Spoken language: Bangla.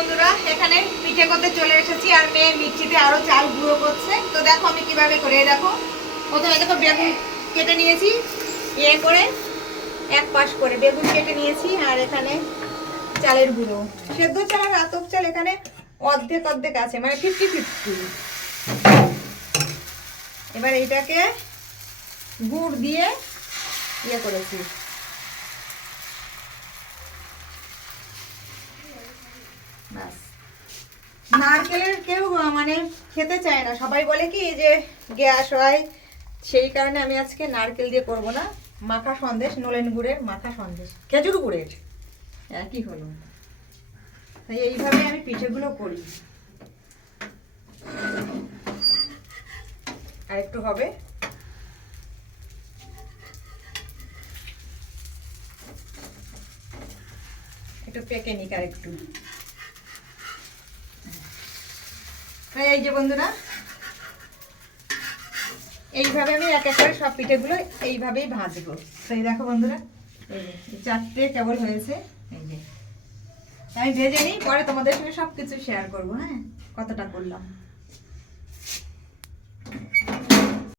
বন্ধুরা, এখানে পিঠে করতে চলে এসেছি আর মেয়ে মিক্সিতে আরো চাল গুঁড়ো করছে। তো দেখো আমি কিভাবে করে, দেখো প্রথমে দেখো বেগুন কেটে নিয়েছি, করে এক পাশ করে বেগুন কেটে নিয়েছি। আর এখানে চালের গুঁড়ো, সেদ্ধ চাল আর আতপ চাল এখানে অর্ধেক অর্ধেক আছে, মানে 50-50। এবার এইটাকে গুড় দিয়ে করেছি। ব্যাস, নারকেলের কেউ মানে খেতে চায় না, সবাই বলে কি যে গ্যাস হয়, সেই কারণে আমি আজকে নারকেল দিয়ে করব না। মাখা সন্দেশ, নলেন গুড়ের মাখা সন্দেশ, খেজুর গুড়ের একই হলো। তাই এইভাবে আমি পিঠেগুলো করি। আর একটু হবে, একটু পেকে নিক আর একটু। এই যে বন্ধুরা, এইভাবে আমি এক এক করে সব পিঠেগুলো এইভাবেই ভাজবো। তো এই দেখো বন্ধুরা, এই যে চারটে কেবল হয়েছে। এই যে আমি ভেজে নিই, পরে তোমাদের সঙ্গে সবকিছু শেয়ার করবো। হ্যাঁ, কতটা করলাম।